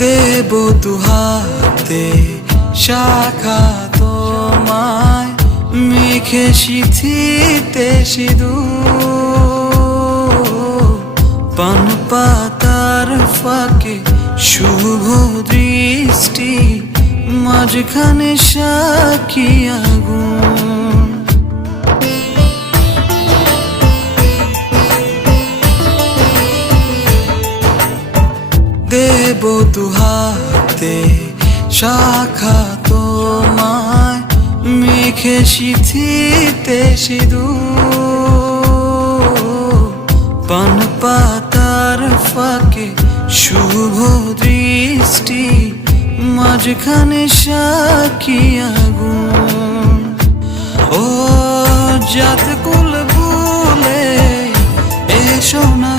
দেব দুহাতে শাখা তোমায়, মেখে সিথিতে সিঁদুর। পান পাতার ফাঁকে শুভ দৃষ্টি, মাঝখানে সাক্ষী আগুন। দেব দুহাতে শাখা তোমায়, মেখে সিথিতে সিঁদুর। পান পাতার ফাঁকে শুভ দৃষ্টি, মাঝখানে সাক্ষী আগুন। ও জাত কুল ভুলে এসো না